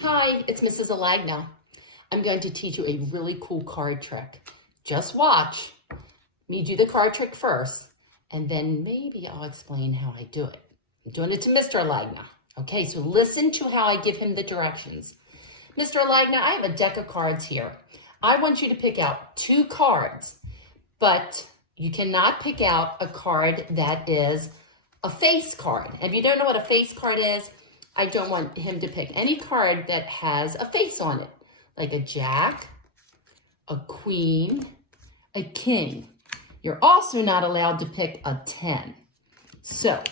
Hi, it's Mrs. Alagna. I'm going to teach you a really cool card trick. Just watch me do the card trick first, and then maybe I'll explain how I do it. I'm doing it to Mr. Alagna. Okay, so listen to how I give him the directions. Mr. Alagna, I have a deck of cards here. I want you to pick out 2 cards, but you cannot pick out a card that is a face card. If you don't know what a face card is, I don't want him to pick any card that has a face on it, like a jack, a queen, a king. You're also not allowed to pick a 10. So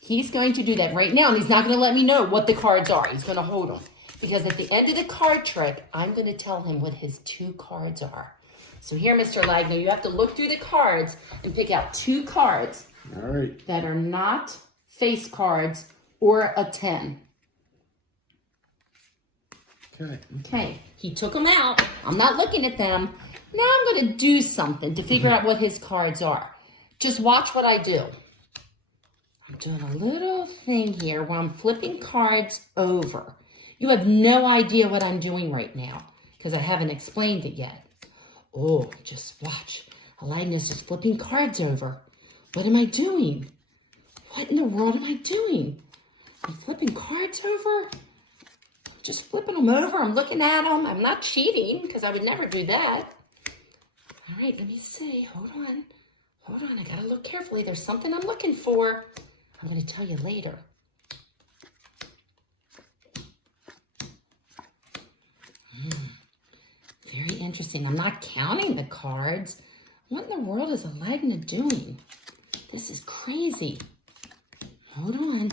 he's going to do that right now, and he's not going to let me know what the cards are. He's going to hold them, because at the end of the card trick, I'm going to tell him what his 2 cards are. So here, Mr. Lagner, you have to look through the cards and pick out 2 cards that are not face cards or a 10. Okay, he took them out. I'm not looking at them. Now I'm going to do something to figure out what his cards are. Just watch what I do. I'm doing a little thing here where I'm flipping cards over. You have no idea what I'm doing right now because I haven't explained it yet. Oh, just watch. Alagna's just flipping cards over. What am I doing? What in the world am I doing? I'm flipping cards over? Just flipping them over. I'm looking at them. I'm not cheating because I would never do that. All right, let me see. Hold on. Hold on. I got to look carefully. There's something I'm looking for. I'm going to tell you later. Very interesting. I'm not counting the cards. What in the world is Alagna doing? This is crazy. Hold on.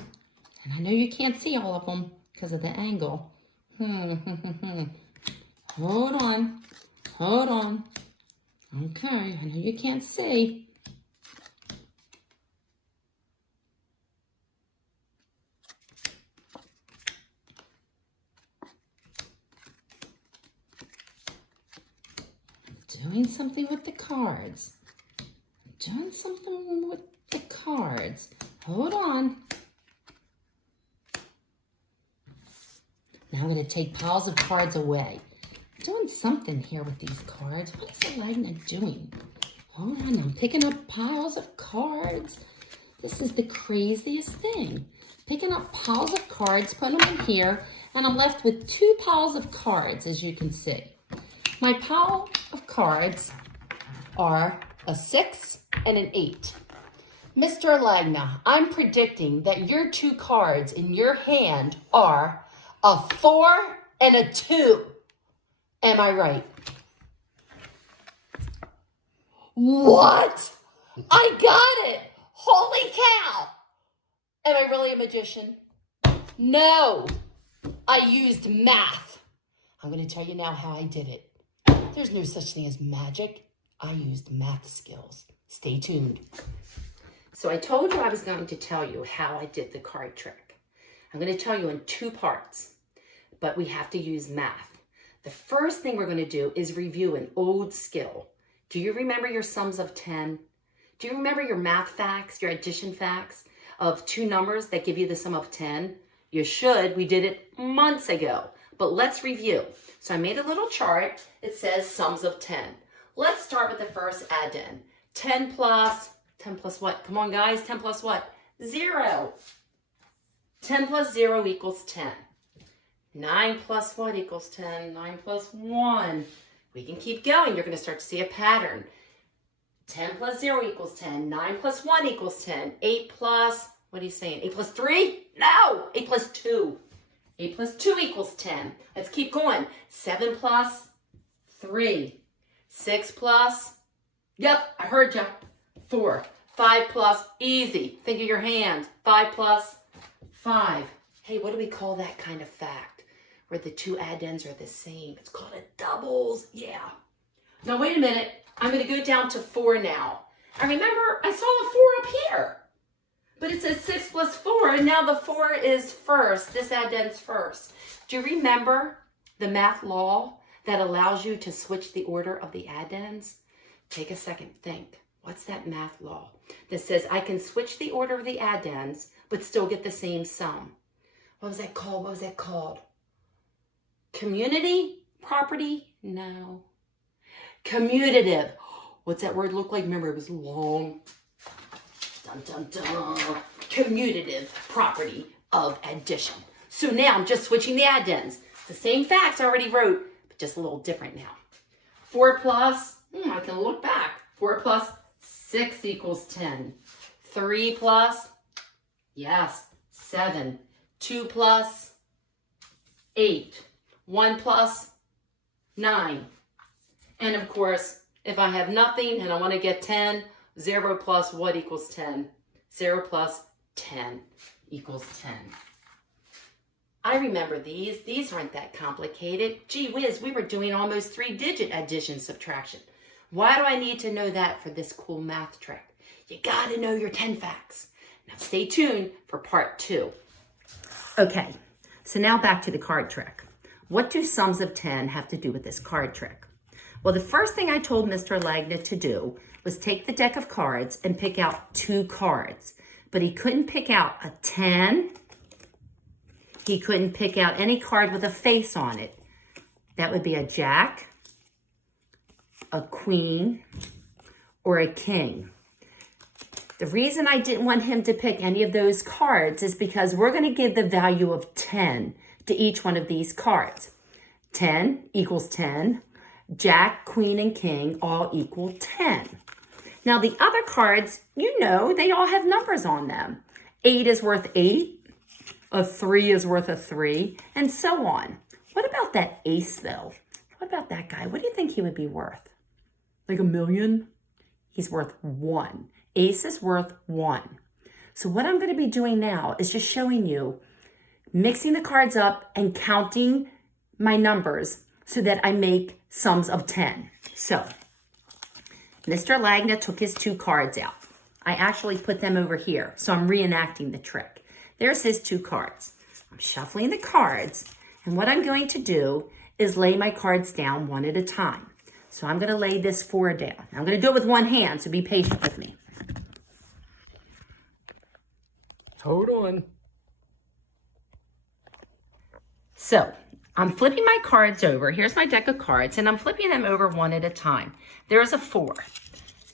And I know you can't see all of them because of the angle. Hold on. Hold on. Okay, I know you can't see. Doing something with the cards. Doing something with the cards. Hold on. Now I'm going to take piles of cards away. I'm doing something here with these cards. What is Alagna doing? Hold on, I'm picking up piles of cards. This is the craziest thing. Picking up piles of cards, putting them in here, and I'm left with 2 piles of cards, as you can see. My pile of cards are a 6 and an 8. Mr. Alagna, I'm predicting that your 2 cards in your hand are a 4 and a 2. Am I right? What? I got it! Holy cow! Am I really a magician? No! I used math. I'm going to tell you now how I did it. There's no such thing as magic. I used math skills. Stay tuned. So I told you I was going to tell you how I did the card trick. I'm going to tell you in 2 parts, but we have to use math. The first thing we're going to do is review an old skill. Do you remember your sums of 10? Do you remember your math facts, your addition facts of 2 numbers that give you the sum of 10? You should. We did it months ago, but let's review. So I made a little chart. It says sums of 10. Let's start with the first add-in. 10 plus what? Come on, guys. 10 plus what? 0. 10 plus 0 equals 10. 9 plus what equals 10? 9 plus 1. We can keep going. You're going to start to see a pattern. 10 plus 0 equals 10. 9 plus 1 equals 10. 8 plus, what are you saying? 8 plus 3? No! 8 plus 2. 8 plus 2 equals 10. Let's keep going. 7 plus 3. 6 plus, yep, I heard you. 4. 5 plus, easy. Think of your hand. 5 plus 5. Hey, what do we call that kind of fact? Where the 2 add-ins are the same. It's called a doubles. Yeah. Now, wait a minute. I'm going to go down to 4 now. I remember I saw a 4 up here. But it says 6 plus 4, and now the 4 is first. This add-in's first. Do you remember the math law that allows you to switch the order of the add-ins? Take a second, think. What's that math law that says I can switch the order of the add-ins but still get the same sum? What was that called? What was that called? Community? Property? No. Commutative. What's that word look like? Remember, it was long. Dun, dun, dun. Commutative property of addition. So now I'm just switching the addends. The same facts I already wrote, but just a little different now. 4 plus, I can look back. 4 plus 6 equals 10. 3 plus, yes, 7. 2 plus 8. 1 plus 9. And of course, if I have nothing and I want to get 10, 0 plus what equals 10? 0 plus 10 equals 10. I remember these. These weren't that complicated. Gee whiz, we were doing almost 3-digit addition subtraction. Why do I need to know that for this cool math trick? You gotta know your 10 facts. Now stay tuned for part 2. Okay, so now back to the card trick. What do sums of 10 have to do with this card trick? Well, the first thing I told Mr. Alagna to do was take the deck of cards and pick out 2 cards. But he couldn't pick out a 10. He couldn't pick out any card with a face on it. That would be a jack, a queen, or a king. The reason I didn't want him to pick any of those cards is because we're going to give the value of 10 to each one of these cards. 10 equals 10. Jack, queen, and king all equal 10. Now the other cards, you know, they all have numbers on them. 8 is worth 8. A 3 is worth a 3, and so on. What about that ace, though? What about that guy? What do you think he would be worth? Like $1 million? He's worth 1. Ace is worth 1. So what I'm going to be doing now is just showing you, mixing the cards up and counting my numbers so that I make sums of 10. So, Mr. Alagna took his 2 cards out. I actually put them over here, so I'm reenacting the trick. There's his 2 cards. I'm shuffling the cards, and what I'm going to do is lay my cards down one at a time. So I'm going to lay this 4 down. I'm going to do it with one hand, so be patient with me. Hold on. So I'm flipping my cards over. Here's my deck of cards, and I'm flipping them over one at a time. There's a 4.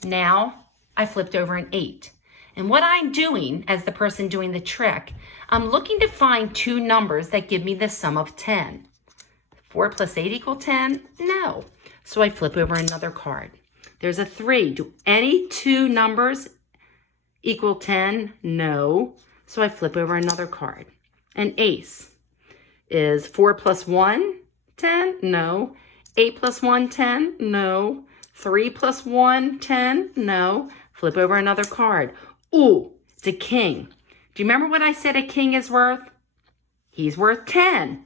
Now I flipped over an 8. And what I'm doing as the person doing the trick, I'm looking to find 2 numbers that give me the sum of 10. 4 plus 8 equal 10? No. So I flip over another card. There's a 3. Do any 2 numbers equal 10? No. So I flip over another card. An ace. Is 4 plus 1 10? No. 8 plus 1 10? No. 3 plus 1 10? No. Flip over another card. Ooh, it's a king. Do you remember what I said a king is worth? He's worth 10.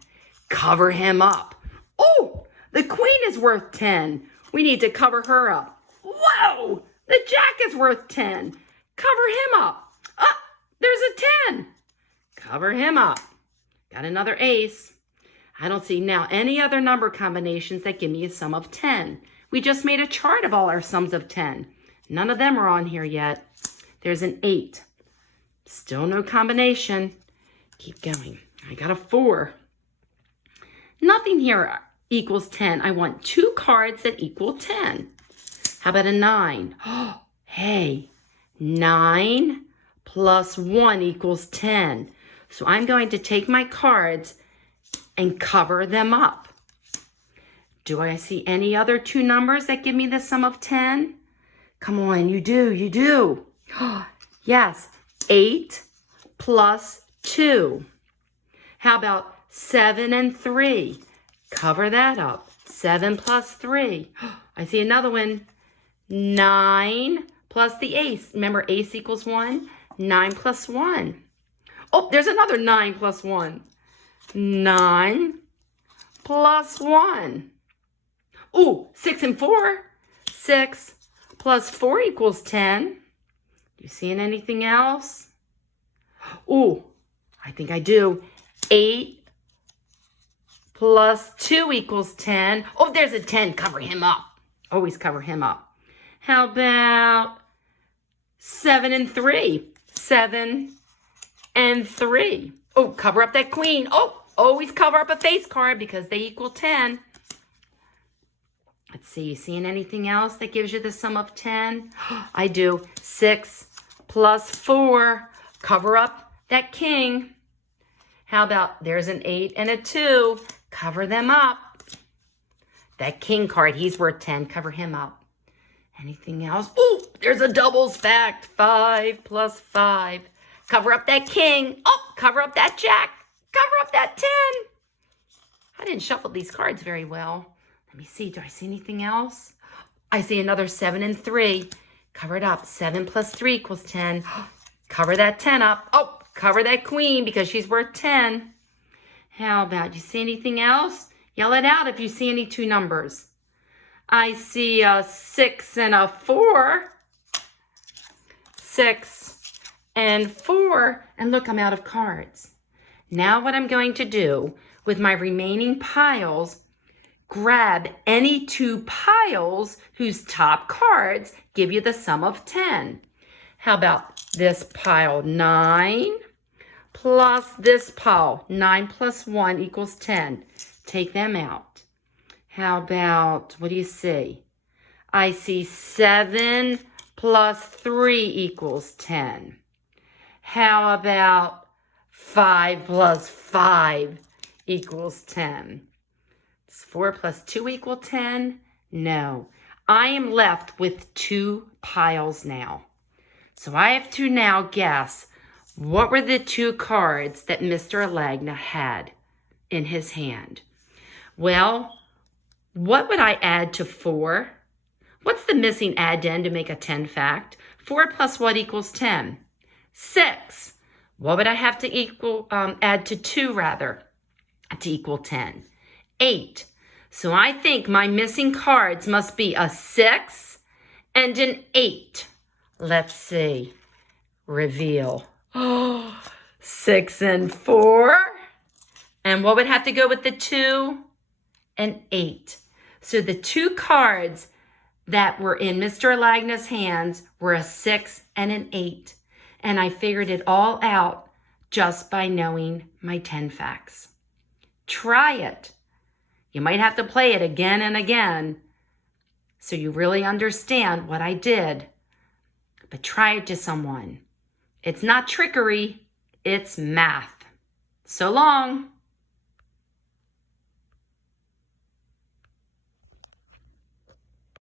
Cover him up. Ooh, the queen is worth 10. We need to cover her up. Whoa, the jack is worth 10. Cover him up. Ah, there's a 10. Cover him up. Got another ace. I don't see now any other number combinations that give me a sum of 10. We just made a chart of all our sums of 10. None of them are on here yet. There's an 8. Still no combination. Keep going. I got a 4. Nothing here equals 10. I want 2 cards that equal 10. How about a 9? Oh, hey, 9 plus 1 equals 10. So I'm going to take my cards and cover them up. Do I see any other 2 numbers that give me the sum of 10? Come on, you do. Yes, 8 plus 2. How about 7 and 3? Cover that up. 7 plus 3. I see another one. 9 plus the ace. Remember, ace equals 1. 9 plus 1. Oh, there's another 9 plus 1. 9 plus 1. Ooh, 6 and 4. 6 plus 4 equals 10. You seeing anything else? Ooh, I think I do. 8 plus 2 equals 10. Oh, there's a 10. Cover him up. Always cover him up. How about 7 and 3? 7 and 3. Oh, cover up that queen. Oh, always cover up a face card because they equal 10. Let's see, you seeing anything else that gives you the sum of 10? I do. 6 plus 4. Cover up that king. How about there's an 8 and a 2. Cover them up. That king card, he's worth 10. Cover him up. Anything else? Oh, there's a doubles fact. 5 plus 5. Cover up that king. Oh, cover up that jack. Cover up that 10. I didn't shuffle these cards very well. Let me see. Do I see anything else? I see another 7 and 3. Cover it up. 7 plus 3 equals 10. Cover that 10 up. Oh, cover that queen because she's worth 10. How about, you see anything else? Yell it out if you see any 2 numbers. I see a 6 and a 4. 6 and 4. And look, I'm out of cards. Now what I'm going to do with my remaining piles, grab any 2 piles whose top cards give you the sum of 10. How about this pile 9 plus this pile? 9 plus 1 equals 10. Take them out. How about, what do you see? I see 7 plus 3 equals 10. How about 5 plus 5 equals 10? Does 4 plus 2 equal 10? No. I am left with 2 piles now. So I have to now guess what were the 2 cards that Mr. Alagna had in his hand. Well, what would I add to 4? What's the missing addend to make a 10 fact? 4 plus what equals 10? 6. What would I have to add to 2 rather, to equal 10? 8. So I think my missing cards must be a 6 and an 8. Let's see. Reveal. Oh, 6 and 4. And what would have to go with the 2? An 8. So the 2 cards that were in Mr. Alagna's hands were a 6 and an 8. And I figured it all out just by knowing my 10 facts. Try it. You might have to play it again and again so you really understand what I did. But try it to someone. It's not trickery, it's math. So long.